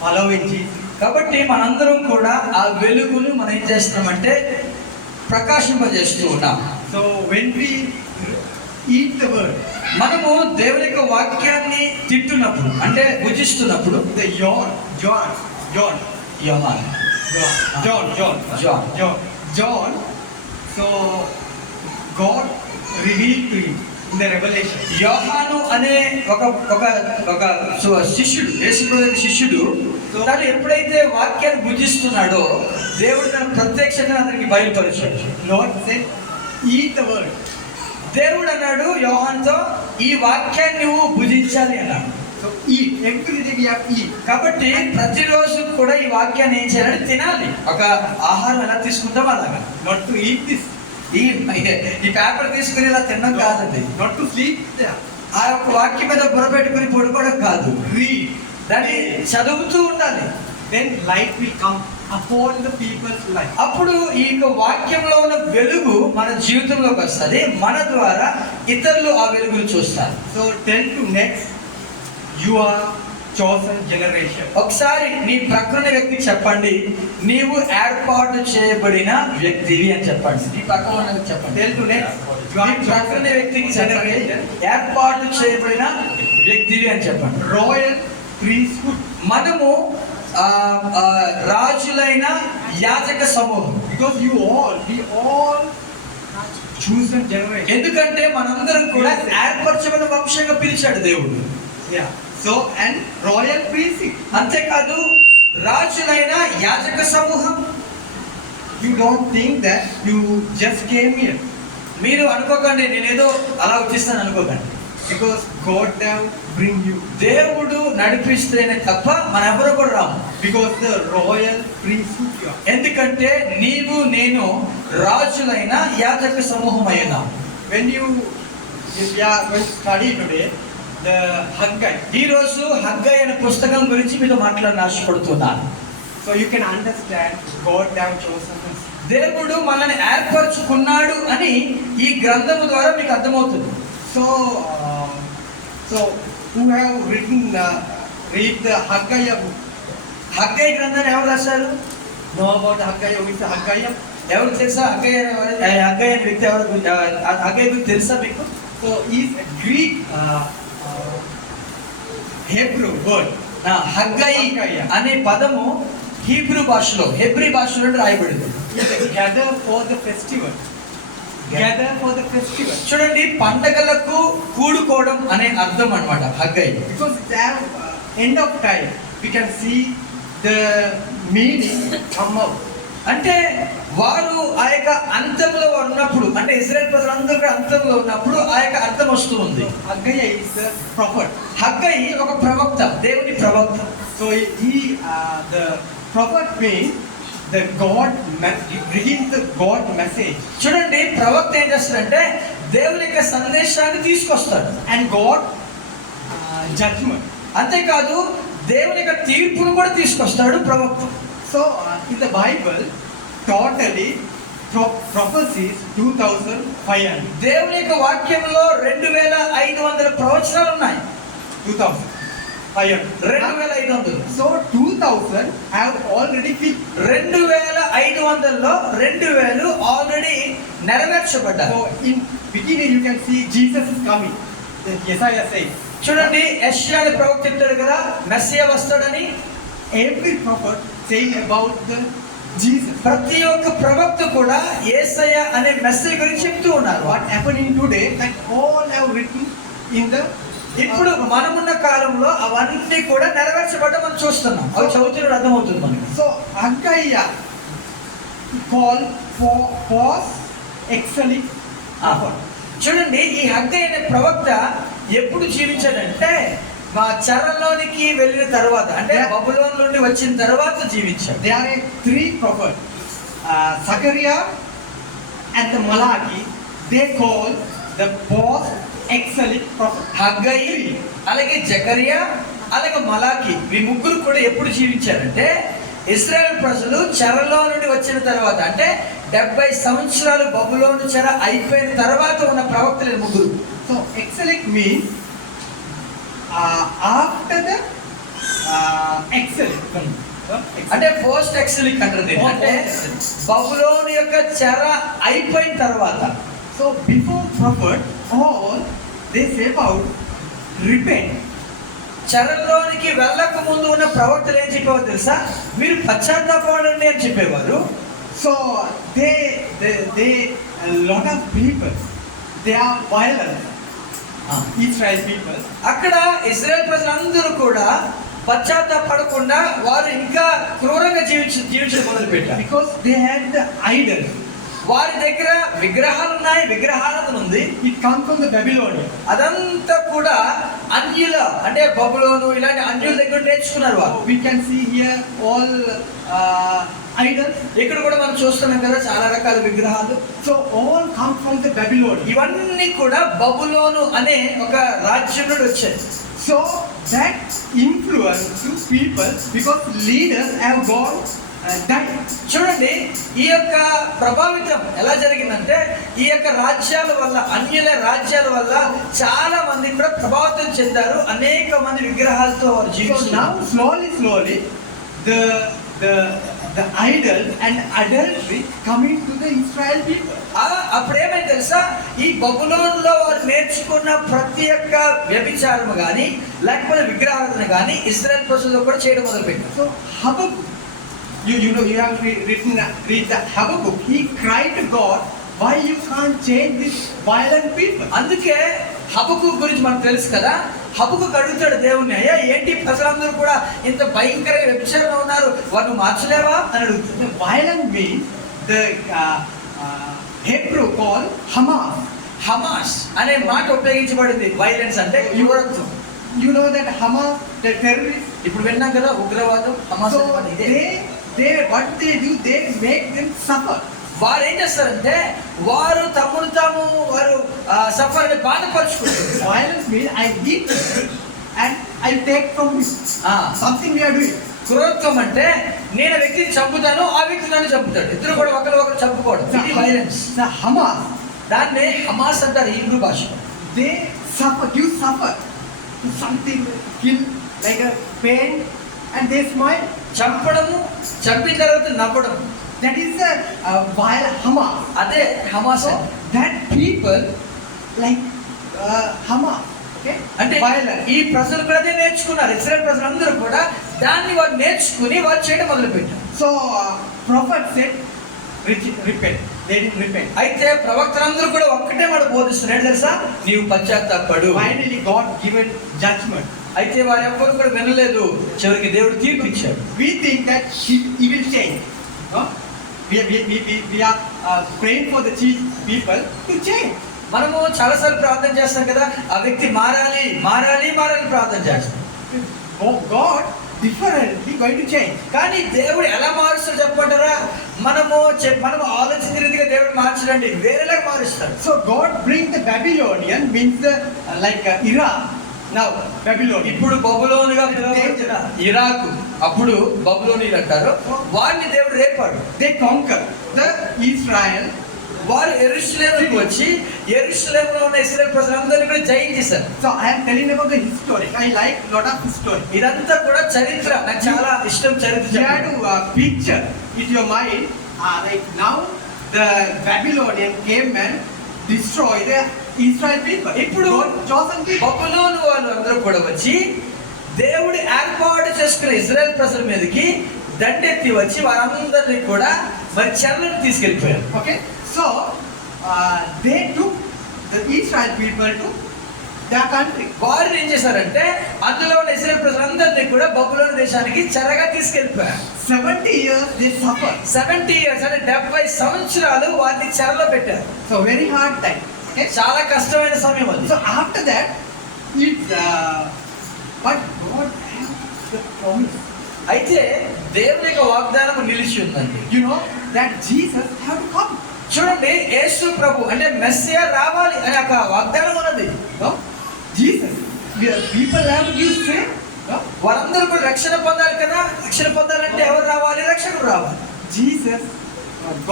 following Jesus. కాబట్టి మనందరం కూడా ఆ వెలుగును మనం ఏం చేస్తున్నామంటే ప్రకాశింపజేస్తూ ఉన్నాం. So when we eat the word, మనము దేవుని యొక్క వాక్యాన్ని తింటున్నప్పుడు అంటే భుజిస్తున్నప్పుడు the John, యోహాను John. So God revealed to him in the revelation. యోహాను అనే ఒక శిష్యుడు, యేసుప్రభు శిష్యుడు, తను ఎప్పుడైతే వాక్యాన్ని భుజిస్తున్నాడో దేవుడు తన ప్రత్యక్షంగా అతనికి బయలుపరిచాడు. Lord said, eat the word. దేవుడు అన్నాడు యోహానుతో, ఈ వాక్యాన్ని నువ్వు భుజించాలి అన్నాడు. So eat, every day we have to eat. కాబట్టి ప్రతిరోజు కూడా ఈ వాక్యాన్ని ఏం చేయాలంటే తినాలి. ఒక ఆహారం ఎలా తీసుకుంటాం అలాగా. Not to eat this. ఈ పేపర్ తీసుకుని ఇలా తినడం కాదండి. Not to sleep there. ఆ యొక్క వాక్యం మీద బుర్రపెట్టుకుని పడుకోవడం కాదు. Read. దాన్ని చదువుతూ ఉండాలి. Then light will come upon the people's life. అప్పుడు ఈ యొక్క వాక్యంలో ఉన్న వెలుగు మన జీవితంలోకి వస్తుంది. మన ద్వారా ఇతరులు ఆ వెలుగును చూస్తారు. So tell to next, you are chosen generation. ఒకసారి నీ ప్రక్కన వ్యక్తికి చెప్పండి, నీవు ఏర్పాటు చేయబడిన వ్యక్తివి అని చెప్పండి. నీ ప్రక్కన ఉన్న వ్యక్తికి చెప్పండి. Tell to next, you నీ are ప్రక్కన chosen వ్యక్తికి చెప్పండి, generation. ఏర్పాటు చేయబడిన వ్యక్తివి అని చెప్పండి. Royal priesthood. మనము రాజులైన యాజక సమూహం. Because we all chosen generation. ఎందుకంటే మనందరం కూడా ఏర్పరచబడిన వంశంగా పిలిచాడు దేవుడు. Yeah. So and royal priesthood. అంతేకాదు రాజులైన యాజక సమూహం. You don't think that you just came here. మీరు అనుకోకండి నేనేదో అలా వచ్చేస్తాను అనుకోకండి. Because God now bring you. దేవుడు నడిపిస్తేనే తప్ప మన ఎవరు కూడా రాము. Because the royal priesthood you are. ఎందుకంటే నీవు నేను రాజులైన యాజక సమూహం అయ్యాం. If we are going to study today the Haggai. ఈ రోజు హగ్గై అనే పుస్తకం గురించి మీతో మాట్లాడని ఆశపడుతున్నాను. So you can understand God now chosen us. దేవుడు మనల్ని ఏర్పరచుకున్నాడు అని ఈ గ్రంథము ద్వారా మీకు అర్థమవుతుంది. So who have written read the Haggai book? Haggai గ్రంథాన్ని ఎవరు రాశారు? Know about Haggai? Who is Haggai? ఎవరు తెలుసా? హగ్గై అనే వ్యక్తి ఎవరు? హగ్గై గురించి తెలుసా మీకు? So is a Greek Hebrew word. Haggai అనే పదము హీబ్రూ భాషలో, హెబ్రీ భాషలో రాయబడింది. Gather for the festival. Gather for the festival. చూడండి, పండగలకు కూడుకోవడం అనే అర్థం అన్నమాట Haggai. Because at end of time we can see the meaning come out. అంటే వారు ఆ యొక్క అంతంలో ఉన్నప్పుడు, అంటే ఇశ్రాయేల్ ప్రజలందరూ అంతంలో ఉన్నప్పుడు ఆ యొక్క అర్థం వస్తూ ఉంది. Haggai is the prophet. Haggai ఒక ప్రవక్త, దేవుని ప్రవక్త. So the prophet means the God brings the God message. చూడండి, ప్రవక్త ఏం చేస్తాడంటే దేవుని యొక్క సందేశాన్ని తీసుకొస్తాడు. And God judgment. అంతేకాదు దేవుని యొక్క తీర్పును కూడా తీసుకొస్తాడు ప్రవక్త. So in the Bible totally prophecies 2500. దేవుని యొక్క వాక్యంలో 2500 ప్రవచనాలు ఉన్నాయి. 2500. So 2000 have already filled. 2500లో 2000 ఆల్రెడీ నెరవేర్చబడ్డాయి. So in beginning you can see Jesus is coming. Isaiah says. చూడండి, యెషయా ప్రవక్త చెప్తాడు కదా మెస్సియా వస్తాడని. Every prophet saying about the Jesus. ప్రతి ఒక్క ప్రవక్త కూడా యేసయ్య అనే మెస్సియా గురించి చెప్తూ ఉన్నారు. What happening today that all have written in the ఇప్పుడు మనమున్న కాలంలో అవన్నీ కూడా నెరవేర్చబడ్డ మనం చూస్తున్నాం. అవి చదువుతున్నప్పుడు అర్థమవుతుంది మనకి. So Haggai call for excellent effort. చూడండి, ఈ హగ్గై అనే ప్రవక్త ఎప్పుడు జీవించాడంటే మా చెరలోనికి వెళ్ళిన తర్వాత, అంటే బబులోను నుండి వచ్చిన తర్వాత జీవించాడు. There are three prophets, Zechariah and the Malachi. They call the boss excellent prophet. Haggai, అలాగే జకరియా, అలాగే మలాకి, ఈ ముగ్గురు కూడా ఎప్పుడు జీవించారంటే ఇశ్రాయేల్ ప్రజలు చెరలో నుండి వచ్చిన తర్వాత, అంటే 70 సంవత్సరాలు బబులోను చెర అయిపోయిన తర్వాత ఉన్న ప్రవక్తలు ముగ్గురు. So excellent means after the exile. అంటే పోస్ట్ ఎక్సిలిక్ అంటారు దీన్ని. అంటే బబులోను యొక్క చెర అయిపోయిన తర్వాత. So before prophet, all they say about repent. చెరలోనికి వెళ్ళక ముందు ఉన్న ప్రవక్తలు ఏం చెప్పేవారు తెలుసా? మీరు పశ్చాత్తాపడండి అని చెప్పేవారు. So they a lot of people, they are violent. Israel people. అక్కడ ఇశ్రాయేల్ ప్రజలందరూ కూడా పశ్చాత్తాపడకుండా వారు ఇంకా క్రూరంగా జీవించడం మొదలు పెట్టారు. Because they had the idols. వారి దగ్గర విగ్రహాలు ఉన్నాయి, విగ్రహారాధన ఉంది. It comes from the Babylonian. అదంతా కూడా అన్యుల అంటే బబులోను ఇలాంటి అన్యుల దగ్గర నేర్చుకున్నారు వారు. We can see here all idols. ఇక్కడ కూడా మనం చూస్తున్నాం కదా చాలా రకాల విగ్రహాలు. So all come from the Babylonian. ఇవన్నీ కూడా బబులోను అనే ఒక రాజ్యం నుండి వచ్చాయి. So that influence to people because leaders have gone died. చూడండి ఈ యొక్క ప్రభావితం ఎలా జరిగిందంటే ఈ యొక్క రాజ్యాల వల్ల అన్యుల రాజ్యాల వల్ల చాలా మంది కూడా ప్రభావితం చెందారు. అనేక మంది విగ్రహాలతో వారు So జీవిస్తున్నారు. now slowly the idol and adultery coming to the Israel people. అప్పుడు ఏమైంది తెలుసా? ఈ బబులోనులో వారు నేర్చుకున్న ప్రతి ఒక్క వ్యభిచారము గాని లేకపోతే విగ్రహారాధన గాని ఇశ్రాయేల్ ప్రజల్లో కూడా చేయడం మొదలుపెట్టారు. So Habakkuk, you know you have read the Habakkuk. He cried to God, why you can't change these violent people? అందుకే హబక్కూకు గురించి మనకు తెలుసు కదా. హబక్కూకు అడుగుతాడు దేవుణ్ణి, అయ్యా ఏంటి ప్రజలందరూ కూడా ఇంత భయంకర వ్యభిచారంలో ఉన్నారు, వారిని మార్చలేవా అని అడుగుతాడు. The violent means the Hebrew called Hamas. Hamas అనే మాట ఉపయోగించబడింది. వైలెన్స్ అంటే యువరత్వం. You know that Hamas, the terrorists. ఇప్పుడు విన్నాం కదా ఉగ్రవాదం Hamas. So they what they do, they make them suffer. వారు ఏం చేస్తారంటే వారు తమను తాము వారు suffer బాధపరుచుకుంటారు. Violence means I eat and I take from you. Something we are doing. క్రూరత్వం అంటే నేను ఆ వ్యక్తిని చంపుతాను, ఆ వ్యక్తి నన్ను చంపుతాడు, ఇద్దరు కూడా ఒకరు చంపుకోవడం. ఇది వైలెన్స్. The Hamas, దాన్ని హమాస్ అంటారు హీబ్రూ భాషలో. they suffer, you suffer something, kill like a pain, and they smile. చంపడము, చంపిన తర్వాత నవ్వడం, That is the violent Hamas. అదే Hamas. So that people like Hamas, okay? అంటే violent. ఈ ప్రజలు కూడా అదే నేర్చుకున్నారు. ఇశ్రాయేల్ ప్రజలందరూ కూడా దాన్ని వారు నేర్చుకుని వారు చేయడం మొదలు పెట్టారు. So prophet said, repent. They didn't repent. అయితే ప్రవక్తలందరూ కూడా ఒక్కటే మాట బోధిస్తున్నారు తెలుసా? నీవు పశ్చాత్తాపడు. Finally God given judgment. అయితే వారు ఎవ్వరు కూడా వినలేదు. చివరికి దేవుడు తీర్పు ఇచ్చాడు. We think that he will change. No? We are praying for the people to change. మనము చాలాసార్లు ప్రార్థన చేస్తాం కదా, ఆ వ్యక్తి మారాలి మారాలి మారాలి ప్రార్థన చేస్తాం. God differently going to change. కానీ దేవుడు ఎలా మారుస్తాడు చెప్పమంటారా? మనము ఆలోచించిన రీతిగా దేవుడు మార్చడండి, వేరేలాగా మారుస్తాడు. So God bring the Babylonian means like Iraq. Now Babylon. ఇప్పుడు బబులోనుగా పిలువబడుతున్న ఇరాకు, అప్పుడు బబులోనీలు అంటారు. వారిని దేవుడు రేపాడు. They conquer the Israel. వారు యెరూషలేముకు వచ్చి యెరూషలేములో ఉన్న ఇశ్రాయేల్ ప్రజలందరినీ కూడా జయించేశారు. So I am telling about the history. I like lot of history. ఇదంతా కూడా చరిత్ర, నాకు చాలా ఇష్టం చరిత్ర. You have to picture in your mind. Like now the Babylonian came and destroy the Israel people. ఇప్పుడు chosen people. బబులోను వాళ్ళు అందరూ కూడా వచ్చి దేవుడి ఏర్పాటు చేసుకున్న ఇశ్రాయేల్ ప్రజల మీదకి దండెత్తి వచ్చి వారందరినీ కూడా మరి చెరలోకి తీసుకెళ్ళిపోయారు. Okay, so they took the Israel people to their country. వారు ఏం చేశారంటే అందులో ఉన్న ఇశ్రాయేల్ ప్రజలందరినీ కూడా బబులోను దేశానికి చెరగా తీసుకెళ్ళిపోయారు. 70 years they suffered. 70 years అంటే 70 సంవత్సరాలు వారిని చెరలో పెట్టారు. So very hard time. Okay, చాలా కష్టమైన సమయం అది. so after that it's but God has the promise. అయితే దేవుని యొక్క వాగ్దానం నిలిచి ఉందండి. You know that Jesus have to come. చూడండి యేసు ప్రభు అంటే మెస్సియా రావాలి అనే ఒక వాగ్దానం ఉన్నది. No, Jesus. People have to give faith. No, వారందరూ కూడా రక్షణ పొందాలి కదా. రక్షణ పొందాలంటే ఎవరు రావాలి? రక్షకుడు రావాలి. Jesus,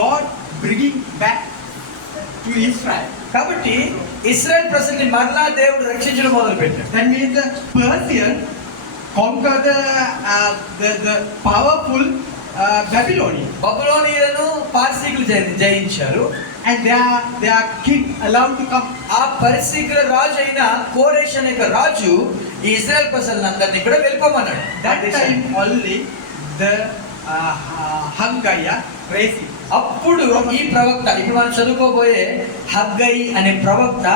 God bringing back to Israel. కాబట్టి ఇశ్రాయేల్ ప్రజల్ని మరలా దేవుడు రక్షించడం మొదలు పెట్టాడు. That means the Persian conquer the powerful Babylonian. బబులోనియులను పార్సీకులు జయించారు. And their king allowed to come. ఆ పరిస్థితుల రాజు అయిన కోరేష్ అనే ఒక రాజు ఈ ఇజ్రాయెల్ ప్రజలందరినీ కూడా వెళ్ళిపోమన్నాడు. That time only the Haggai raised. అప్పుడు ఈ ప్రవక్త, ఇప్పుడు మనం చదువుకోబోయే హగ్గై అనే ప్రవక్త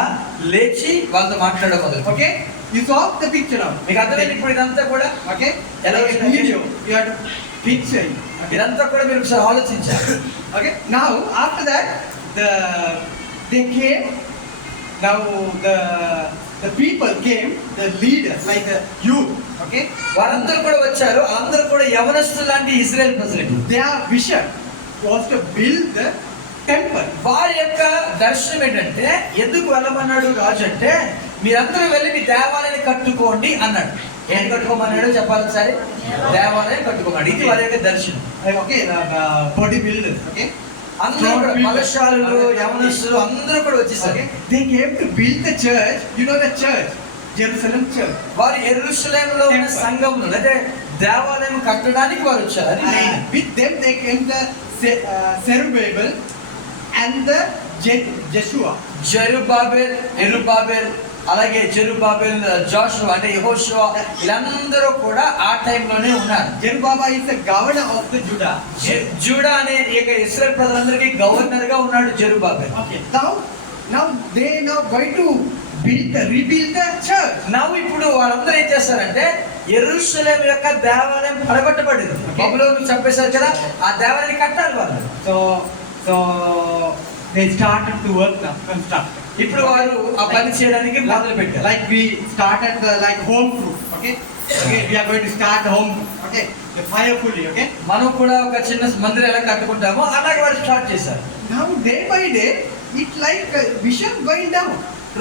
లేచి వాళ్ళతో మాట్లాడడం మొదలు. Okay, you saw the picture now. మీకు అర్థమైంది ఇప్పుడు ఇదంతా కూడా. Okay, ఎలా like a video you have to picture it. ఇదంతా కూడా మీరు ఒకసారి ఆలోచించారు. Okay, now after that they came. Now the people came, the leaders like the youth. Okay, వారందరూ కూడా వచ్చారు. అందరూ కూడా యవనస్తులు లాంటి ఇజ్రాయెల్ ప్రజలు. their vision was to build the temple. వారి యొక్క దర్శనం ఏంటంటే, ఎందుకు వెళ్ళమన్నాడు రాజు అంటే, మీరందరూ వెళ్ళి మీ దేవాలయాన్ని కట్టుకోండి అన్నాడు. ఏం కట్టుకోమన్నాడు చెప్పాలి ఒకసారి? దేవాలయం కట్టుకోమన్నాడు. ఇది వారి యొక్క దర్శనం. Okay, the body builders. Okay, అందరూ కూడా బలశాలులు, యవనస్తులు అందరూ కూడా వచ్చేసారు. okay, they came to build the church. You know the church, Jerusalem church. వారు యెరూషలేములో ఉన్న సంఘమును అంటే దేవాలయం కట్టడానికి వారు వచ్చారు. అది main. With them they came the Zerubbabel and the Jeshua. జెరుబ్బాబెల్, అలాగే జెరుబ్బాబెల్, జోషువ అంటే యెహోషువ, వీళ్ళందరూ కూడా ఆ టైంలోనే ఉన్నారు. Zerubbabel is the governor of the Judah. JUDA అనే ఇక ఇశ్రాయేల్ ప్రజలందరికీ గవర్నర్ గా ఉన్నాడు జెరుబ్బాబెల్. Okay, now they going to rebuild the church. ఇప్పుడు వాళ్ళందరూ ఏం చేస్తారంటే, యెరూషలేము యొక్క దేవాలయం పడగొట్టబడింది. బబులోను చంపేశారు కదా, ఆ దేవాలయాన్ని కట్టాలి వాళ్ళు. So they started to work now, construct. ఇప్పుడు వారు ఆ పని చేయడానికి మొదలు పెట్టారు. Like we started the home group. Okay, we are going to start the home group. Okay, the firefully. Okay, మనం కూడా ఒక చిన్న మందిరం ఎలా కట్టుకుంటామో అలాగే వారు స్టార్ట్ చేశారు. now day by day it like vision going down.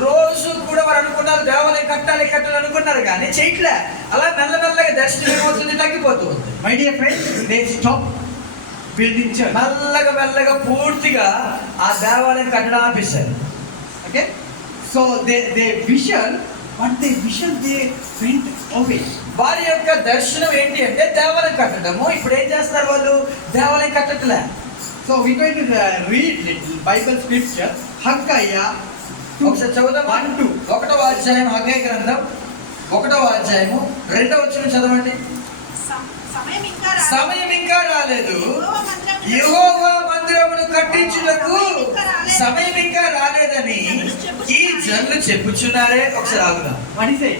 రోజు కూడా వారు అనుకున్నారు దేవాలయం కట్టాలి అనుకున్నారు కానీ చేయట్లే. అలా మెల్లమెల్లగా దర్శనం ఏమవుతుంది, తగ్గిపోతుంది. My dear friends, they stop building church. మెల్లగా పూర్తిగా ఆ దేవాలయం కట్టడం ఆపేశారు. Okay, so they vision, but they went away. వారి యొక్క దర్శనం ఏంటి అంటే దేవాలయం కట్టడము. ఇప్పుడు ఏం చేస్తారు వాళ్ళు? దేవాలయం కట్టట్లే. So we going to read little Bible scripture. Haggai ఒకసారి చదువుదాం. 1:2. 1వ అధ్యాయం హగ్గై గ్రంథం 1వ అధ్యాయము 2వ వచనం చదవండి. సమయం ఇంకా రాలేదు, యెహోవా మందిరమును కట్టించుటకు సమయం ఇంకా రాలేదని ఈ జనులు చెప్పుచున్నారే. ఒకసారి ఆగుదాం. What is it?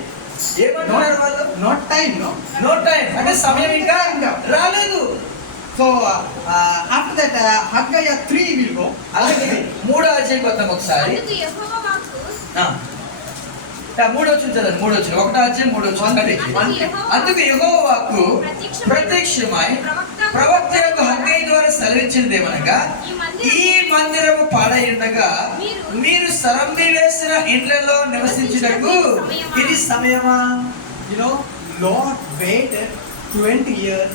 ఏమంటున్నారు వాళ్ళు? Not time, no? No time అంటే సమయం ఇంకా రాలేదు. So after that Haggai 3 will go. అలాగే 3వ అధ్యాయం కొద్దాం ఒకసారి. మూడో వచ్చిన చదవండి. 1వ అధ్యాయం 3వ వచనం. అందుకు యెహోవా వాక్కు ప్రత్యక్షమై ప్రవక్త యొక్క హగ్గై ద్వారా సెలవిచ్చినది ఏమనగా, ఈ మందిరము పాడైండగా మీరు సరంబి వేసిన ఇండ్లలో నివసించుటకు ఇది సమయమా? You know, Lord waited 20 years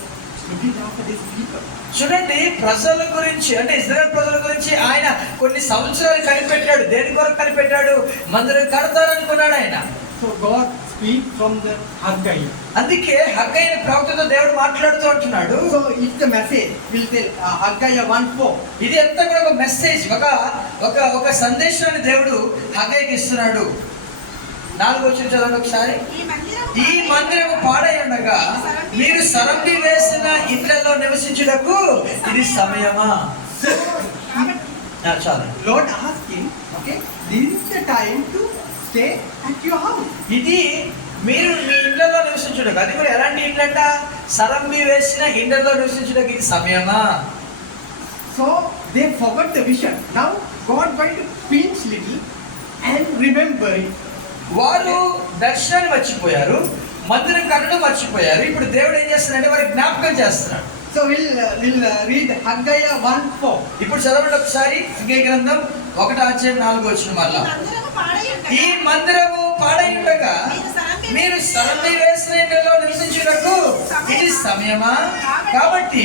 looking after these people. చూడండి, ప్రజల గురించి అంటే ఇజ్రాయెల్ ప్రజల గురించి ఆయన కొన్ని సంవత్సరాలు కనిపెట్టాడు. దేని కొరకు కనిపెట్టాడు? మందిరం కడతారనుకున్నాడు ఆయన. So God speak from the Haggai. అందుకే హగ్గై అనే ప్రవక్తతో దేవుడు మాట్లాడుతూ అంటున్నాడు. So it's the message. We'll tell Haggai 1:4. ఇది అంతా కూడా ఒక మెసేజ్, ఒక సందేశాన్ని దేవుడు హగ్గైకి ఇస్తున్నాడు. 4వ వచనం చదవండి ఒకసారి. ఈ మందిరము పాడై ఉండగా మీరు సరంబి వేసిన ఇండ్లలో నివసించుటకు ఇది సమయమా? చాలు. Lord asking, okay, this is the time to stay at your house. ఇది మీరు మీ ఇండ్లలో నివసించుటకు, అది కూడా ఎలాంటి ఇండ్లంట? సరంబి వేసిన ఇండ్లలో నివసించుటకు ఇది సమయమా? So they forgot the vision. Now God going to pinch little and remember it. వారు దర్శనాన్ని మర్చిపోయారు, మందిరం కట్టడం మర్చిపోయారు. ఇప్పుడు దేవుడు ఏం చేస్తున్నాడంటే వారికి జ్ఞాపకం చేస్తున్నాడు. So we'll read Haggai 1:4. ఇప్పుడు చదవండి ఒకసారి. హగ్గై గ్రంథం 1వ అధ్యాయం 4వ వచనం మళ్ళా. ఈ మందిరము పాడై ఉండగా మీరు సరంబి వేసిన ఇండ్లలో నివసించుటకు ఇది సమయమా? కాబట్టి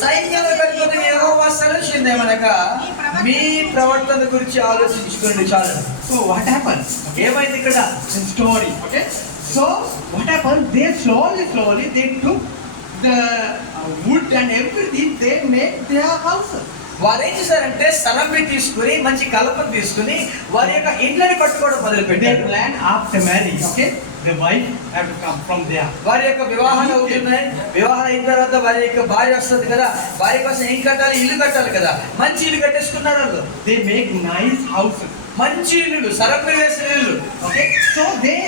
సైన్యాల అధిపతి యెహోవా సెలవిచ్చిందేమనగా మీ ప్రవర్తన గురించి ఆలోచించుకోండి. చాలు. So what happened? ఏమైంది ఇక్కడ? The story. Okay. So what happened? They slowly they took the wood and everything. They made their houses. వారు ఏం చేశారంటే స్థలంపై తీసుకుని మంచి కలపను తీసుకుని వారి యొక్క ఇండ్లని కట్టుకోవడం మొదలు They పెట్టారు. plan after marriage. Okay, the wife have to come from there. వారి యొక్క వివాహాలు అవుతున్నాయి. వివాహాలు అయిన తర్వాత వారి యొక్క భార్య వస్తుంది కదా, భార్య కోసం ఏం కట్టాలి? ఇల్లు కట్టాలి కదా. మంచి ఇల్లు కట్టేసుకున్నారు వాళ్ళు. They make nice houses. మంచి ఇల్లు, సరఫరా వేసిన ఇల్లు. Okay, so they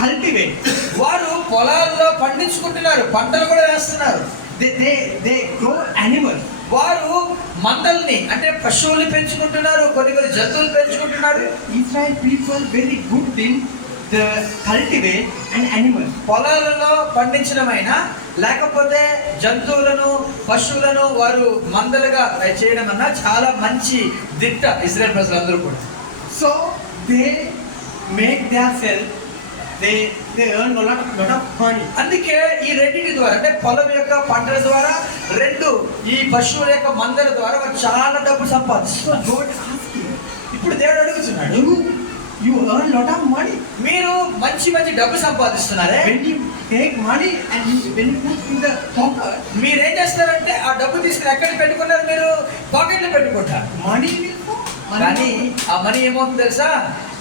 cultivate. వారు పొలాల్లో పండించుకుంటున్నారు, పంటలు కూడా వేస్తున్నారు. They grow animals. వారు మందల్ని అంటే పశువుల్ని పెంచుకుంటున్నారు, కొన్ని జంతువులు పెంచుకుంటున్నారు. Israel people very good in the cultivate and animals. పొలాలలో పండించడమైనా లేకపోతే జంతువులను పశువులను వారు మందలుగా చేయడం అన్నా చాలా మంచి దిట్ట ఇశ్రాయేల్ ప్రజలందరూ కూడా. So they make their self. They earn a lot of money. అందుకే ఈ రెండింటి ద్వారా అంటే పొలం యొక్క పంటల ద్వారా రెండు ఈ పశువుల యొక్క మందల ద్వారా వారు చాలా డబ్బు సంపాదిస్తున్నారు. So God asking, ఇప్పుడు దేవుడు అడుగుతున్నాడు, you earn a lot of money. మీరు మంచి డబ్బు సంపాదిస్తున్నారే, When you take money and when you put in the pocket, మీరేం చేస్తారంటే ఆ డబ్బు తీసుకుని ఎక్కడ పెట్టుకున్నారు? మీరు పాకెట్లో పెట్టుకుంటారు. money will fall. కానీ ఆ మనీ ఏమవుతుంది తెలుసా?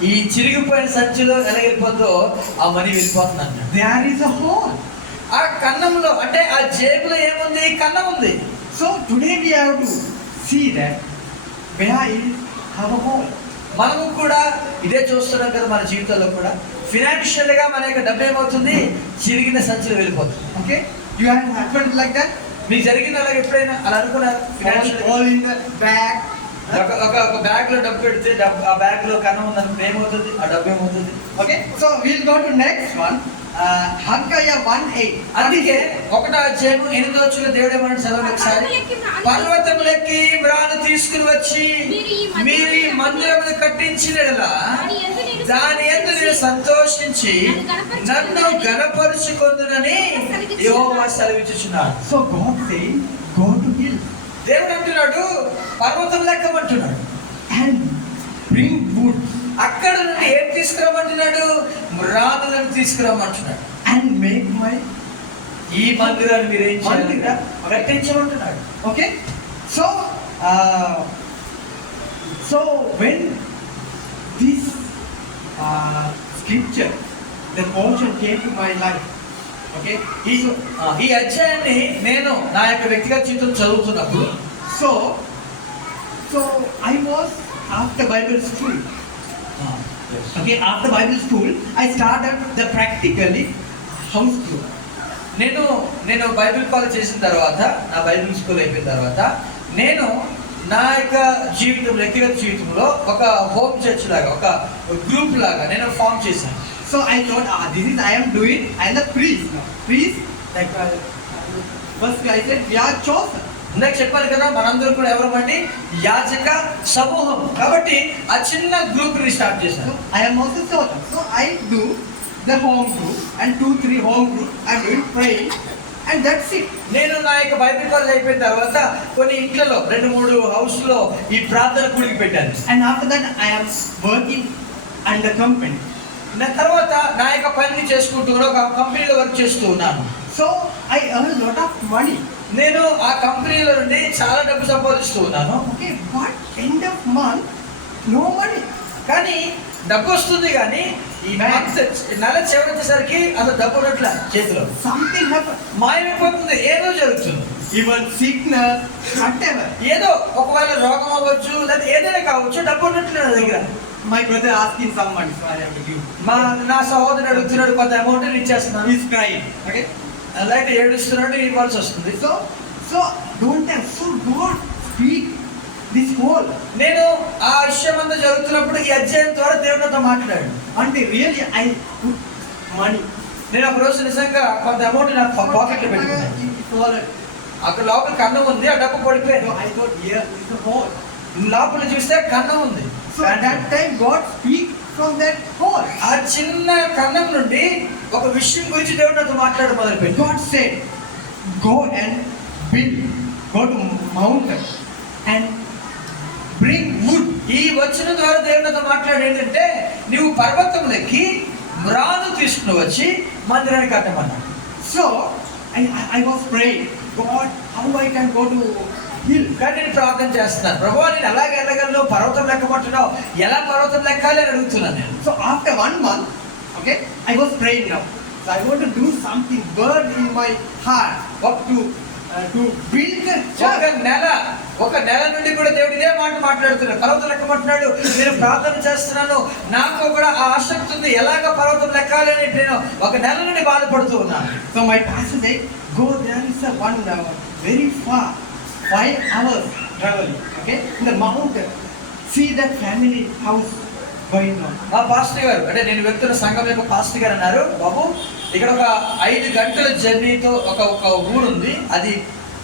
ఈ చిరిగిపోయిన సంచిలో ఎలా వెళ్ళిపోతుందో ఆ మనీ వెళ్ళిపోతుంది అన్నాడు. There is a hole. ఆ కన్నంలో అంటే ఆ జేబులో ఏముంది? కన్నం ఉంది. So today we have to see that where is our hole. మనము కూడా ఇదే చూస్తున్నాం కదా మన జీవితంలో కూడా. ఫినాన్షియల్ గా మన యొక్క డబ్బు ఏమవుతుంది? చిరిగిన సంచిలో వెళ్ళిపోతుంది. Okay, you have happened like that. మీకు జరిగింది అలాగే ఎప్పుడైనా అలా అనుకున్నారు? Financial All in the bag. ఒక బ్యాగ్ లో డబ్బు పెడితే ఆ బ్యాగ్ లో కన్నం ఉందని ఏమవుతుంది? ఆ డబ్బు ఏమవుతుంది? Okay, so we'll go to next one. Haggai 1:8. అందుకే 1:8 దేవుడు ఏమన్నాడు? చదవండి ఒకసారి. పర్వతములెక్కి మ్రాను తీసుకుని వచ్చి మీరు ఈ మందిరమును కట్టించినలా దాని యందు నేను సంతోషించి నన్ను ఘనపరుచుకొందునని యెహోవా సెలవిచ్చుచున్నాడు. So God says, go to hill దేవుడు అంటున్నాడు పర్వతం లెక్కమంటున్నాడు and bring wood అక్కడ నుండి ఏం తీసుకురమ్మంటున్నాడు? మ్రానులను తీసుకురమ్మంటున్నాడు. and make my ఈ మందిరాన్ని మీరు ఏం చేయాలి? మందిరం కట్టించమంటున్నాడు. okay. So when this scripture, the portion came to my life. Okay, ఈ అధ్యాయాన్ని నేను నా యొక్క వ్యక్తిగత జీవితం చదువుతున్నప్పుడు so I was after Bible school. Okay, after Bible school I started the practically house school. నేను బైబిల్ కాలేజ్ చేసిన తర్వాత, నా బైబిల్ స్కూల్ అయిపోయిన తర్వాత నేను నా యొక్క జీవితం వ్యక్తిగత జీవితంలో ఒక హోమ్ చర్చ్ లాగా ఒక గ్రూప్ లాగా నేను ఫామ్ చేశాను. So I thought, this is I am doing. I am the priest. No? Priest, like first I said, we are chosen. ఇందాక చెప్పాను కదా మనందరూ కూడా ఎవరమండి? యాజక సమూహం. కాబట్టి ఆ చిన్న గ్రూప్ ని స్టార్ట్ చేశాను. So I am also chosen. So I do the home group and 2-3 home group. I am doing praying and that's it. నేను నా యొక్క బైబిల్ కాలేజ్ అయిపోయిన తర్వాత కొన్ని ఇంట్లలో 2-3 హౌస్ లో ఈ ప్రార్థన కూడికి పెట్టాను. And after that I am working under company. నా తర్వాత నా యొక్క పనిని చేసుకుంటూ ఒక కంపెనీలో వర్క్ చేస్తూ ఉన్నాను. So I earn a lot of money. నేను ఆ కంపెనీలో నుండి చాలా డబ్బు సంపాదిస్తూ ఉన్నాను. Okay, but end of month, no money. కానీ డబ్బు వస్తుంది కానీ ఈ మంత్ నెల చివరి వచ్చేసరికి అసలు డబ్బు ఉన్నట్ల చేతిలో Something happened. మాయమైపోతుంది, ఏదో జరుగుతుంది. Even sickness, whatever. ఏదో ఒకవేళ రోగం అవ్వచ్చు లేదా ఏదైనా కావచ్చు, డబ్బు ఉన్నట్లు నా దగ్గర. My brother asking some money, so I have to give. నా సహోదరుడు అడుగుతున్నాడు, కొంత అమౌంట్ ఇచ్చేస్తున్నాను. He's crying. Okay. అలాగే ఏడుస్తున్నాడు, ఇవ్వాల్సి వస్తుంది. So don't have. So God speak this whole. నేను ఆ విషయం అంతా జరుగుతున్నప్పుడు ఈ అధ్యాయం ద్వారా దేవుడు నాతో మాట్లాడాడు. And really I put money. నేను ఒక రోజు నిజంగా కొంత అమౌంట్ నా పాకెట్లో పెట్టుకున్నాను. అక్కడ లోపల కన్నం ఉంది, ఆ డబ్బు పడిపోయాను. I thought here is the hole. లోపల చూస్తే కన్నం ఉంది. So at that time God speak from that hole. ఆ చిన్న కన్నం నుండి ఒక విషయం గురించి దేవుడు నాతో మాట్లాడడం మొదలుపెట్టాడు. God said, go and build. Go to mountain and bring wood. ఈ వచనం ద్వారా దేవుడు నాతో మాట్లాడేది ఏంటంటే, నువ్వు పర్వతములెక్కి మ్రాను తీసుకుని వచ్చి మందిరాన్ని కట్టమన్నాడు. So I was praying, God, how I can go to hill? కానీ నేను ప్రార్థన చేస్తున్నాను, ప్రభువా నేను ఎలాగ వెళ్ళగలను, పర్వతం లెక్కమంటున్నావు, ఎలా పర్వతం లెక్కాలి అని అడుగుతున్నాను నేను. So after 1 month, okay, I was praying now. So I want to do something, burn in my heart, what to build the church. ఒక నెల నుండి కూడా దేవుడు ఇదే మాట మాట్లాడుతున్నాడు, పర్వతం లెక్కమంటున్నాడు. నేను ప్రార్థన చేస్తున్నాను, నాకు కూడా ఆ ఆసక్తి ఉంది, ఎలాగ పర్వతం లెక్కాలి అని నేను ఒక నెల నుండి బాధపడుతూ ఉన్నాను. So my pastor said, go, there is a one very far, 5 hours traveling, okay, in the mountain. See that family house going on. మా పాస్టర్ గారు అంటే నేను వెళ్తున్న సంఘం యొక్క పాస్టర్ గారు అన్నారు, బాబు ఇక్కడ ఒక 5 గంటల జర్నీతో ఒక ఊరు ఉంది, అది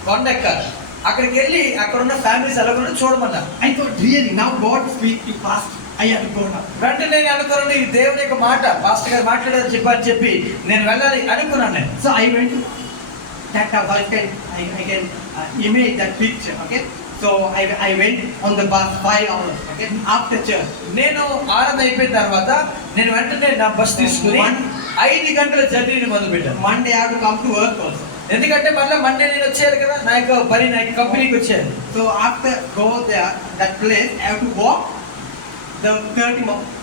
కొండ ఎక్కాలి, అక్కడికి వెళ్ళి అక్కడ ఉన్న ఫ్యామిలీస్ ఎలా కూడా చూడమన్నారు. I thought really now God speak to pastor, I have to go now. వెంటనే నేను అనుకున్నాను, ఈ దేవుని యొక్క మాట పాస్టర్ గారు మాట్లాడారు చెప్పి నేను వెళ్ళాలి అనుకున్నాను నేను. So I went to that house. I can image that picture, okay. So I went on the bus 5 hours, okay, after church. నేను ఆరాధన అయిపోయిన తర్వాత నేను వెంటనే నా బస్ తీసుకుని 5 గంటల జర్నీని మొదలు పెట్టాను. Monday I have to come to work also. ఎందుకంటే మళ్ళీ మండే నేను వచ్చేయాలి కదా, నా యొక్క కంపెనీకి వచ్చేయాలి. So after go there, that place I have to walk the 30 minutes.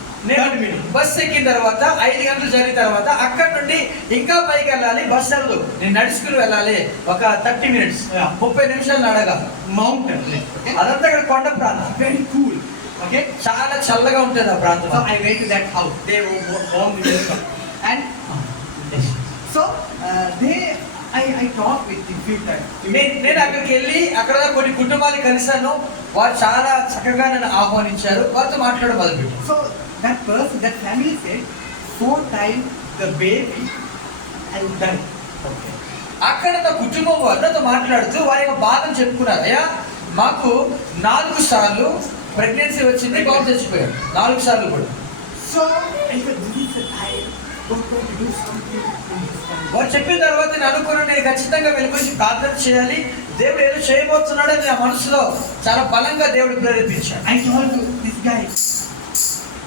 Bus ఎక్కిన తర్వాత 5 గంటలు జరిగిన తర్వాత అక్కడ నుండి ఇంకా పైకి వెళ్ళాలి, బస్ వెళ్ళదు, నేను నడుచుకుని వెళ్ళాలి ఒక 30 minutes, 30 నిమిషాలు నడగా. Mountain place, okay. అదంతా ఇక్కడ కొండ ప్రాంతం, Very cool, okay. చాలా చల్లగా ఉంటుంది ఆ ప్రాంతం. So I went to that house. They were warm welcome. And so I talked with the few times. నేను అక్కడికి వెళ్ళి అక్కడ కొన్ని కుటుంబాలు కలిశాను, వారు చాలా చక్కగా నన్ను ఆహ్వానించారు, వారితో మాట్లాడడం మొదలుపెట్టాను. So that person, that family said 4 times the baby and died. Okay. అక్కడ నా కుటుంబం వారు నాతో మాట్లాడుతూ వారి యొక్క బాధను చెప్పుకున్నారు. అయ్యా మాకు 4 సార్లు ప్రెగ్నెన్సీ వచ్చింది, బాబు చచ్చిపోయాడు 4 సార్లు కూడా. So I said, this is the time God going to do something in this family. వారు చెప్పిన తర్వాత నేను అనుకున్నాను, నేను ఖచ్చితంగా వెళ్ళి ప్రార్థన చేయాలి, దేవుడు ఏదో చేయబోతున్నాడు అని నా మనసులో చాలా బలంగా దేవుడు ప్రేరేపించాడు. I told to this guy,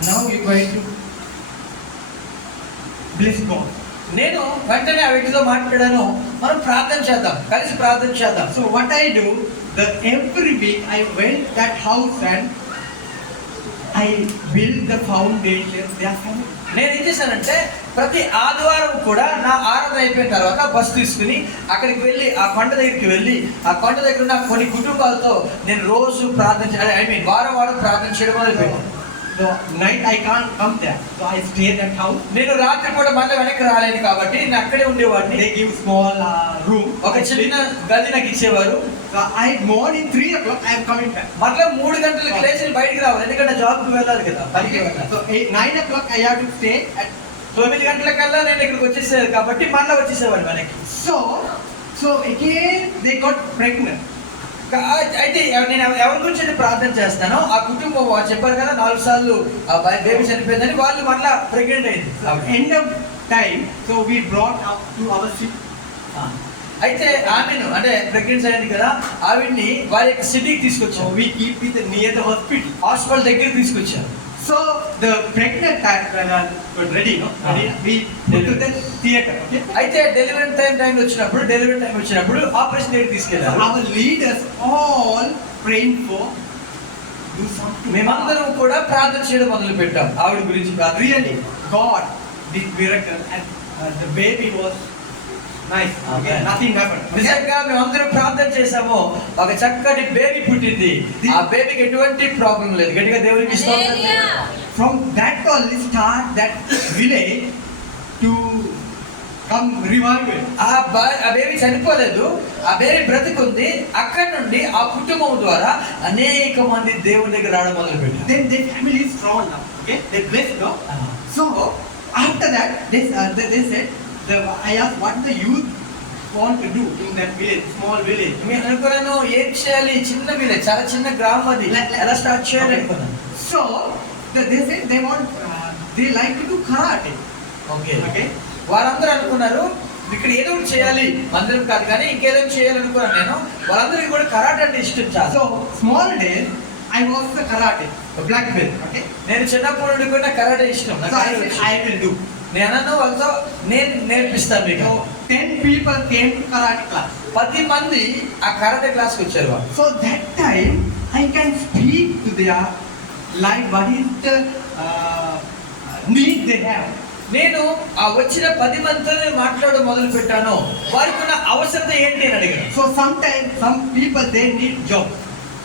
now you're going to bless God. నేను వెంటనే ఆ వ్యక్తితో మాట్లాడాను, మనం ప్రార్థన చేద్దాం, కలిసి ప్రార్థన చేద్దాం. So what I do, every week I went that house and I build the foundation their family. నేను ఏం చేశానంటే ప్రతి ఆదివారం కూడా నా ఆరాధన అయిపోయిన తర్వాత బస్ తీసుకుని అక్కడికి వెళ్ళి ఆ కొండ దగ్గరికి వెళ్ళి ఆ కొండ దగ్గర ఉన్న కొన్ని కుటుంబాలతో నేను రోజు ప్రార్థన వారం ప్రార్థన చేయడం మొదలుపెట్టాను. The night I can't come there, so I stay at that house. నేను రాత్రి కూడా మళ్ళీ వెనక్కి రాలేను కాబట్టి నేను అక్కడే ఉండేవాడిని. They give small room, ఒక చిన్న గది నాకు ఇచ్చేవారు. So morning 3 o'clock I am coming back. మళ్ళీ 3 గంటలకు లేచి బయటికి రావాలి, ఎందుకంటే జాబ్కి వెళ్ళాలి కదా, పనికి వెళ్ళాలి. So 9 o'clock I have to stay at 9 గంటలకల్లా నేను ఇక్కడికి వచ్చేసేది కాబట్టి మళ్ళీ వచ్చేసేవాడిని వెనక్కి. So again they got pregnant. అయితే నేను ఎవరి గురించి ప్రార్థన చేస్తానో ఆ కుటుంబం వారు చెప్పారు కదా 4 సార్లు ఆ బేబీ చనిపోయిందని, వాళ్ళు మళ్ళీ ప్రెగ్నెంట్ అయింది. End of time, so we brought up to our city. అయితే ఆమెను అంటే ప్రెగ్నెన్సీ అయింది కదా, ఆవిడ్ని వారి యొక్క సిటీకి తీసుకొచ్చాం. So we keep it near the hospital. Hospital దగ్గరికి తీసుకొచ్చారు. So the pregnant was ready, no? We put to the theater, okay? అయితే డెలివరీ టైం వచ్చినప్పుడు ఆపరేషన్ దగ్గరికి తీసుకెళ్ళారు. Our leaders all praying for do something. మేమందరం కూడా ప్రార్థన చేయడం మొదలు పెట్టాం ఆవిడ గురించి ప్రార్థన. Really, God did miracle and the baby was nice. Okay, nothing happened. నిజంగా మేమందరం ప్రార్థన చేసాము, ఒక చక్కటి బేబీ పుట్టింది, ఆ బేబీకి ఎటువంటి ప్రాబ్లం లేదు. గట్టిగా దేవునికి స్తోత్రం. From that only start that village to come revival. ఆ బేబీ చనిపోలేదు, ఆ బేబీ బ్రతికుంది. అక్కడ నుండి ఆ కుటుంబం ద్వారా అనేక మంది దేవుని దగ్గర రావడం మొదలు పెట్టారు. Then their family is strong now. Okay, they blessed now. So after that, they said, I asked what the youth want to do in that village, small village. మేము అనుకున్నాను ఏం చేయాలి, చిన్న విలేజ్, చాలా చిన్న గ్రామం, అది ఎలా స్టార్ట్ చేయాలి అనుకున్నాను. So they said they like to do karate. Okay. వారందరూ అనుకున్నారు ఇక్కడ ఏదో ఒకటి చేయాలి, మందిరం కాదు కానీ ఇంకేదో చేయాలనుకున్నాను నేను. వాళ్ళందరికీ కూడా కరాటే అంటే ఇష్టం చాలా. So small days I was the karate, black belt. Okay. నేను చిన్నప్పుడు నుండి కూడా కరాటే ఇష్టం. So I will do. నేను అన్నాను వాళ్ళతో, నేను నేర్పిస్తాను మీకు. So 10 people came to karate class. 10 మంది ఆ కరాటే క్లాస్కి వచ్చారు వాళ్ళు. So that time I can speak to their life, what is the need they have. నేను ఆ వచ్చిన 10 మందితో మాట్లాడడం మొదలు పెట్టాను. వారికి ఉన్న అవసరత ఏంటి అని అడిగాను. So sometimes some people they need job.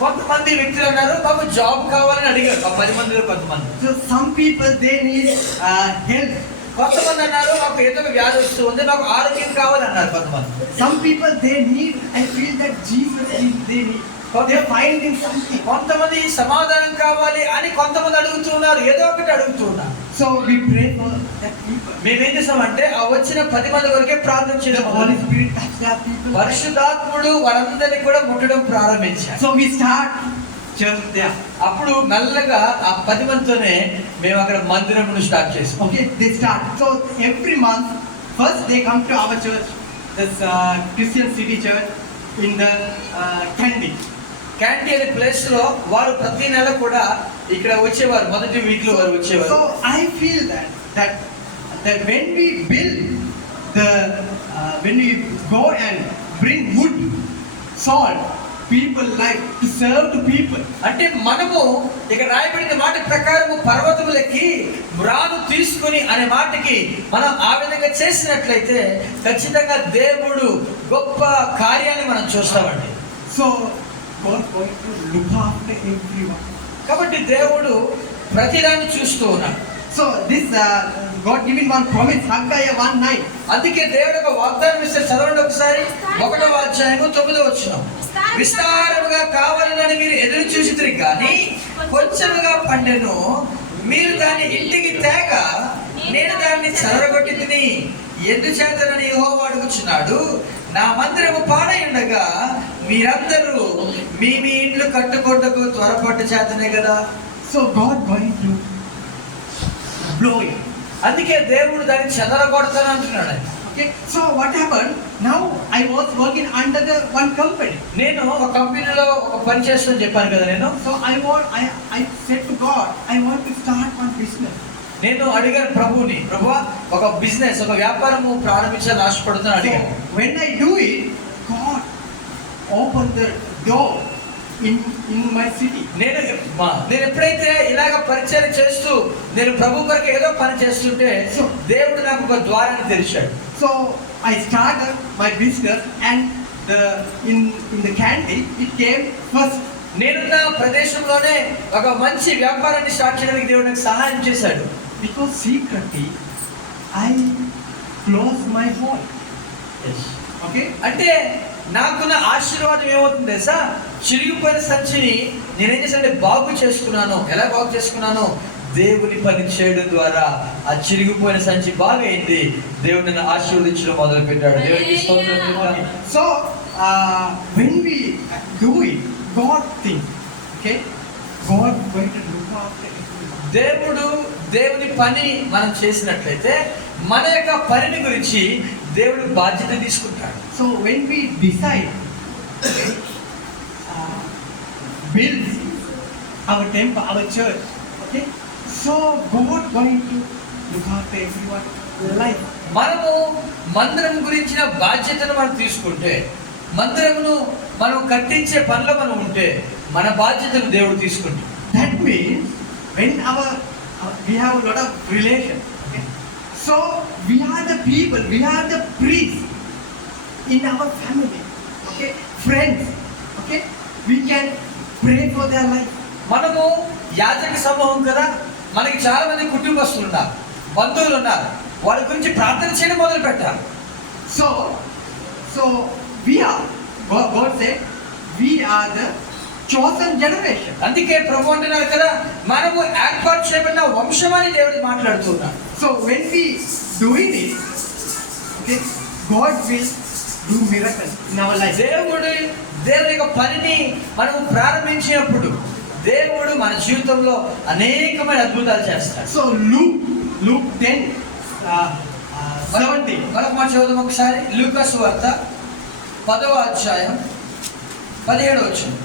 కొంతమంది వ్యక్తులు అన్నారు మాకు జాబ్ కావాలని అడిగారు. ఆ 10 మందిలో కొంతమంది. So some people they need help. కొంతమంది అన్నారు మాకు ఏదో ఒక వ్యాధి వస్తుంది, మాకు ఆరోగ్యం కావాలన్నారు కొంతమంది. Some people they need, I feel that Jesus is they need. They are finding something. కొంతమంది సమాధానం కావాలి అని కొంతమంది అడుగుతున్నారు, ఏదో ఒకటి అడుగుతున్నారు. So we pray for that people. మేమేం చేసామంటే ఆ వచ్చిన 10 మంది వరకే ప్రార్థన The చేయడం. Holy Spirit touch their people. పరిశుద్ధాత్ముడు వారందరినీ కూడా ముట్టడం ప్రారంభించారు. So we start church there. అప్పుడు మెల్లగా ఆ 10 మందితోనే మేము అక్కడ మందిరమును స్టార్ట్ చేసాం. Okay, they start. So every month, first they come to our church, this Christian City Church in the Kandy. క్యాంటీ అనే ప్లేస్ లో వారు ప్రతి నెల కూడా ఇక్కడ వచ్చేవారు. మొదటి వీక్ లో వారు వచ్చేవారు. So I feel that when we build when we go and bring wood, salt, people like to serve to people. అంటే మనము ఇక్కడ రాయబడిన మాట ప్రకారం పర్వతములకి మ్రాను తీసుకొని అనే మాటకి మనం ఆ విధంగా చేసినట్లయితే ఖచ్చితంగా దేవుడు గొప్ప కార్యాన్ని మనం చూస్తామండి. So God going to look after everyone. కాబట్టి దేవుడు ప్రతిదాన్ని చూస్తూ ఉన్నాడు. So this God giving one promise, Haggai 1:9. అందుకే దేవుడు ఒక వాగ్దానం ఇస్తారు. చదవండి ఒకసారి 1వ అధ్యాయము 9వ వచనం. విస్తారముగా కావాలని మీరు ఎదురు చూసితిరి కానీ కొంచెముగా పండెను, మీరు దాన్ని ఇంటికి తేగ నేను దాన్ని చెదరగొట్టి తిని, ఎందుచేతనని యెహోవా అడుగుచున్నాడు, నా మందిరము పాడై ఉండగా మీరందరూ మీ మీ ఇండ్లు కట్టుకొట్టుకు త్వరపట్టు చేతనే కదా. So God going to blow it. అందుకే దేవుడు దాన్ని చెదరగొడతాను అంటున్నాడు ఆయన. Okay, so what happened? Now I was working under the one company. నేను ఒక కంపెనీలో ఒక పని చేస్తాను చెప్పాను కదా నేను. So I said to God, I want to start one business. నేను అడిగాను ప్రభువుని, ప్రభువా ఒక బిజినెస్, ఒక వ్యాపారము ప్రారంభించాలని ఆశపడుతున్నాను So అడిగాను. when I do it, God opened the door in my city. నేను ఎప్పుడైతే ఇలాగ పరిచయం చేస్తూ నేను ప్రభు కొరకు ఏదో పని చేస్తుంటే దేవుడు నాకు ఒక ద్వారాన్ని తెరిచాడు. So I started my business and in the Kandy it came first. నేనున్న ప్రదేశంలోనే ఒక మంచి వ్యాపారాన్ని స్టార్ట్ చేయడానికి దేవుడు నాకు సహాయం చేశాడు. Because secretly I closed my hall. Okay? అంటే నాకున్న ఆశీర్వాదం ఏమవుతుంది తెలుసా? చిరిగిపోయిన సంచిని నేనేం చేశానంటే బాగు చేసుకున్నాను. ఎలా బాగు చేసుకున్నాను? దేవుని పని చేయడం ద్వారా ఆ చిరిగిపోయిన సంచి బాగైంది. దేవుడు నన్ను ఆశీర్వదించడం మొదలు పెట్టాడు. దేవునికి స్తోత్రం. So when we do it, God thinks, okay, God going to look after everyone. దేవుని పని మనం చేసినట్లయితే మన యొక్క పనిని గురించి దేవుడు బాధ్యత తీసుకుంటాడు. So when we decide build our temple, our church, okay, so God going to look after everyone life. మనము మందిరం గురించిన బాధ్యతను మనం తీసుకుంటే, మందిరమును మనం కట్టించే పనిలో మనం ఉంటే మన బాధ్యతను దేవుడు తీసుకుంటాడు. That means when we have a lot of relation, okay, so we are the people, we are the priests in our family, okay, friends, okay, we can pray for their life. మనము యాజక సమూహం కదా, మనకి చాలా మంది కుటుంబస్తులు ఉన్నారు, బంధువులు ఉన్నారు, వారి గురించి ప్రార్థన చేయడం మొదలు పెట్టాలి. So we are, God said, we are the chosen generation. అందుకే ప్రభు అంటున్నారు కదా, మనము ఏర్పాటు చేయబడిన వంశం అని దేవుడు మాట్లాడుతున్నారు. So when we doing it, okay, God will do miracles in our life. దేవుని యొక్క పనిని మనము ప్రారంభించినప్పుడు దేవుడు మన జీవితంలో అనేకమైన అద్భుతాలు చేస్తాడు. So Luke 10:70. మనకు మా చదువు ఒకసారి లూకా సువార్త 10వ అధ్యాయం 17వ వచనం.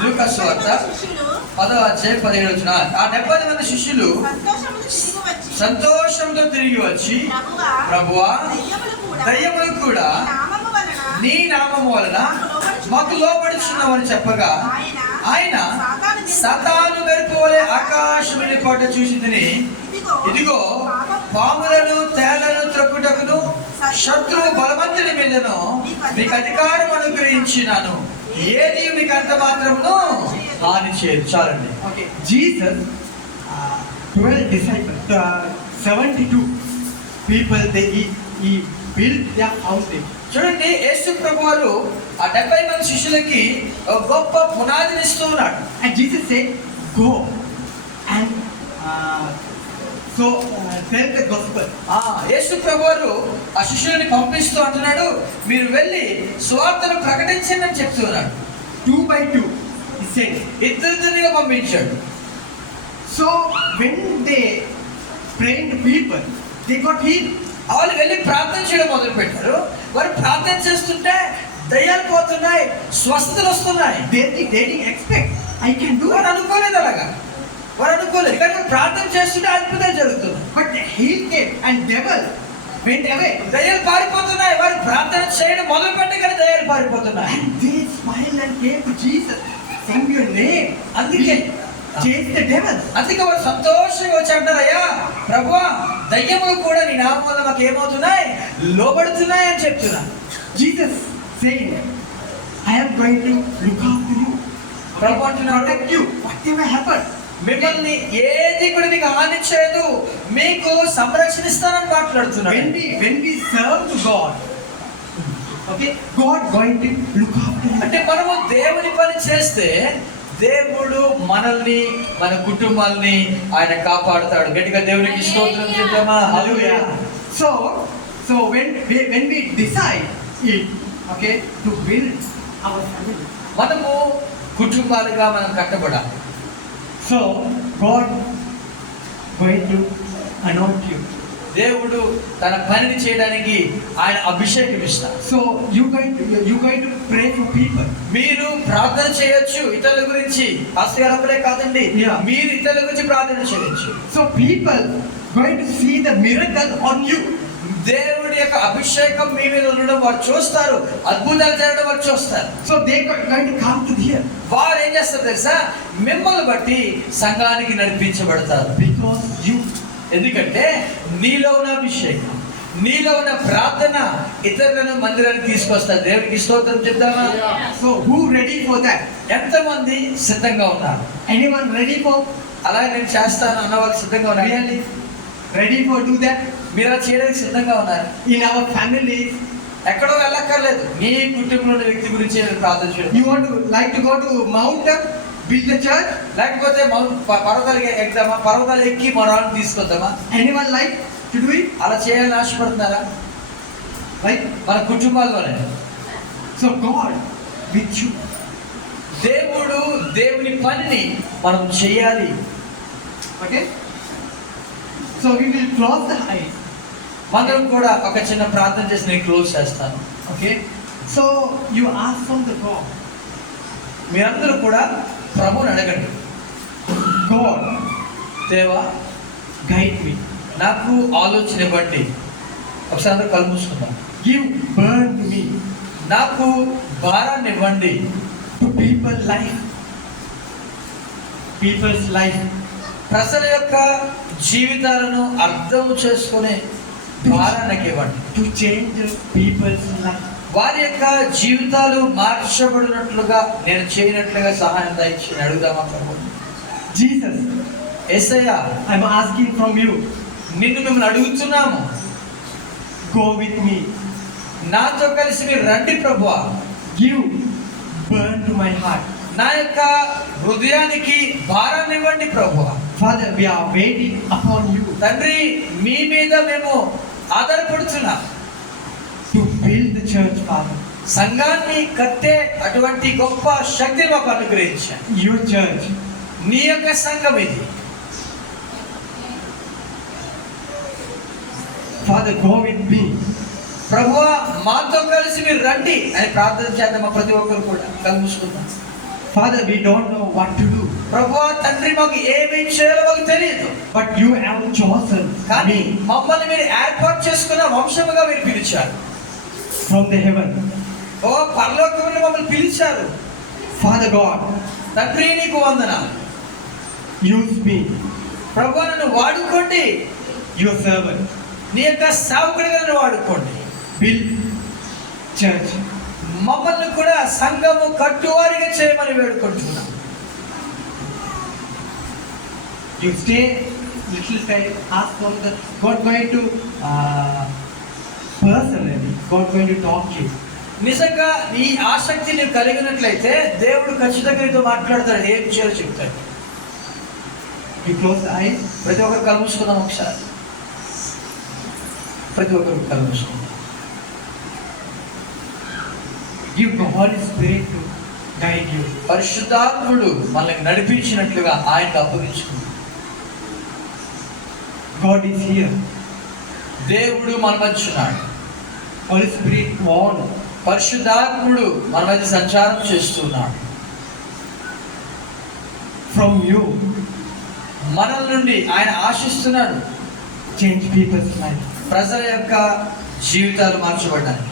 లూకా సువార్త శిష్యులు 10వ అధ్యాయం 17వ వచనం. ఆ 70 మంది శిష్యులు సంతోషముతో తిరిగి వచ్చి సంతోషంతో తిరిగి వచ్చి, ప్రభువా, దయ్యములు కూడా నీ నామము వలన మాకు లోబడుచున్నామని చెప్పగా, ఆయన సాతాను మెరుపు వలె ఆకాశం వెళ్ళిపోట చూసి తిని, ఇదిగో పాములను తేళ్లను త్రొక్కుటకును శత్రువు బలవంతుని మీదను మీకు అధికారం అనుగ్రహించినాను, ఏది మీకు అంత మాత్రమును హాని చేయదు. చాలండి. Okay, Jesus, 12 disciples, 72 people, he built their house. చూడండి, యేసు ప్రభు వారు ఆ 70 మంది శిష్యులకి ఒక గొప్ప పునాదిని ఇస్తూ ఉన్నాడు. And Jesus said, go and tell the gospel. యేసు ప్రభు వారు ఆ శిష్యులని పంపిస్తూ అంటున్నాడు, మీరు వెళ్ళి సువార్తను ప్రకటించండి అని చెప్తున్నాడు. 2 by 2, he said. ఇద్దరిగా పంపించాడు. So when they trained people, they got healed. వాళ్ళు వెళ్ళి ప్రార్థన చేయడం మొదలు పెట్టారు. వారు ప్రార్థన చేస్తుంటే దయ్యాలు పోతున్నాయి, స్వస్థతలు వస్తున్నాయి. They didn't expect I can do వారు it. అనుకోలేదు అలాగా, వారు అనుకోలేదు. కానీ ప్రార్థన చేస్తుంటే అద్భుతాలు జరుగుతున్నాయి. But the heal came and devil went away. దయ్యాలు పారిపోతున్నాయి. వారు ప్రార్థన చేయడం మొదలు పెట్టగానే దయ్యాలు పారిపోతున్నాయి. And they smiled and came to Jesus. From your name, అందుకే change the devils. అందుకే వారు సంతోషంగా వచ్చి అంటారు, అయ్యా ప్రభువా, దయ్యములు కూడా నీ నామం వల్ల మాకు ఏమవుతున్నాయి, లోబడుతున్నాయి అని చెప్తున్నా. Jesus saying, I am going to look after you. ప్రభు అంటున్నాడు, Protect you. Whatever happened. మిమ్మల్ని ఏది కూడా మీకు హాని చేయదు, మీకు సంరక్షణిస్తానని మాట్లాడుతున్నాడు. When we serve to God, okay, God going to look after you. అంటే మనము దేవుని పని చేస్తే దేవుడు మనల్ని, మన కుటుంబాల్ని ఆయన కాపాడుతాడు. గట్టిగా దేవునికి స్తోత్రం చేద్దామా? హల్లెలూయా. So when we decide it, okay, to build our family, మనము కుటుంబాలుగా మనం కట్టబడాలి. so God going to anoint you. దేవుడు తన పనిని చేయడానికి ఆయన అభిషేకం ఇస్తారు. So you going to pray for people. మీరు ప్రార్థన చేయొచ్చు ఇతరుల గురించి. పాస్టర్ గారు అప్పుడే కాదండి, Yeah. మీరు ఇతరుల గురించి ప్రార్థన చేయొచ్చు. So people going to see the miracle on you. దేవుడి యొక్క అభిషేకం మీ మీద ఉండడం వారు చూస్తారు, అద్భుతాలు జరగడం వారు చూస్తారు. So they going to come to here వారు ఏం చేస్తారు తెలుసా? మిమ్మల్ని బట్టి సంఘానికి నడిపించబడతారు. because you. ఎందుకంటే నీలో ఉన్న అభిషేకం, నీలో ఉన్న ప్రార్థన ఇతరులను మందిరానికి తీసుకొస్తారు. దేవునికి స్తోత్రం చెప్తామా? So who ready for that? ఎంతమంది సిద్ధంగా ఉన్నారు? Anyone ready for? అలా నేను చేస్తాను అన్న వాళ్ళు సిద్ధంగా ఉన్నారు. Really ready for do that? మీరు అలా చేయడానికి సిద్ధంగా ఉన్నారు. In our families, ఎక్కడో వెళ్ళక్కర్లేదు, నీ కుటుంబంలో ఉన్న వ్యక్తి గురించి నేను ప్రార్థన చేయడం. you want to like to go to mountain, build the church? లేకపోతే పర్వతాలు ఎక్కుదామా, పర్వతాలు ఎక్కి మరొకరిని తీసుకొద్దామా? Anyone like to do it? అలా చేయాలని ఆశపడుతున్నారా? Like, మన కుటుంబాల్లోనే so God with you. దేవుని పనిని మనం చేయాలి. Okay? So we will close the eyes. మనం కూడా ఒక చిన్న ప్రార్థన చేసి నేను క్లోజ్ చేస్తాను. Okay? So you ask from the God. మీరందరూ కూడా ప్రభువుని అడగండి. God, దేవా, guide me. నాకు ఆలోచన ఇవ్వండి. ఒకసారి అందరూ కళ్ళు మూసుకుందాం. Give burn to me. నాకు భారాన్ని ఇవ్వండి. To people's life. People's life. ప్రజల యొక్క జీవితాలను అర్థం చేసుకునే భారాన్ని నాకు ఇవ్వండి. To change people's life. వారి యొక్క జీవితాలు మార్చబడినట్లుగా నేను చేయనట్లుగా సహాయం దయచేసి అడుగుదామా ప్రభు? Jesus, Yesayya, I'm asking from you. నిన్ను మిమ్మల్ని అడుగుతున్నాము, Go with me. నాతో కలిసి మీరు రండి ప్రభువా. Give burn to my heart. నా యొక్క హృదయానికి భారాన్ని ఇవ్వండి ప్రభువా. Father, we are waiting upon you తండ్రి, మీ మీద మేము ఆధారపడుతున్నాం. to build the church, Father. సంఘాన్ని కట్టే అటువంటి గొప్ప శక్తి మాకు అనుగ్రహించారు. Your church. నీ యొక్క సంఘం ఇది. Father, go with me. ప్రభువా, మాతో కలిసి మీరు రండి అని ప్రార్థన చేద్దాం. ప్రతి ఒక్కరు కూడా కళ్ళు మూసుకుందాం. Father, we don't know what to do, ప్రభువా తండ్రి మాకు ఏమి చేయాలో మాకు తెలియదు, but you have chosen కానీ me మమ్మల్ని మీరు ఏర్పాటు చేసుకున్న వంశముగా మీరు పిలిచారు. from the heaven. ఓ పరలోకం నుండి మమ్మల్ని పిలిచారు. Father God, తండ్రి నీకు వందనాలు. use me, ప్రభువా నన్ను వాడుకోండి, your servant. నీ యొక్క సేవకుడిగా నన్ను వాడుకోండి. Build church. మమ్మల్ని కూడా సంఘము కట్టువారిగా చేయమని వేడుకుంటున్నాం. You stay little time, ask from the God going to personally, God going to talk to you. నిజంగా నీ ఆసక్తి నీవు కలిగినట్లయితే దేవుడు ఖచ్చితంగా నీతో మాట్లాడతాడు, ఏం చేయాలో చెప్తాడు. You close the eyes. ప్రతి ఒక్కరు కళ్ళు మూసుకుందాం ఒకసారి. ప్రతి ఒక్కరు కళ్ళు మూసుకుందాం. Give the Holy Spirit to guide you. పరిశుద్ధాత్ముడు మనల్ని నడిపించినట్లుగా ఆయనకు అప్పగించుకుంది. God is here. దేవుడు మన మధ్య ఉన్నాడు. Holy Spirit warn. పరిశుద్ధాత్ముడు మన మధ్య సంచారం చేస్తున్నాడు. From you, మనల నుండి ఆయన ఆశిస్తున్నాడు change people's life. ప్రజల యొక్క జీవితాలు మార్చబడ్డాయి.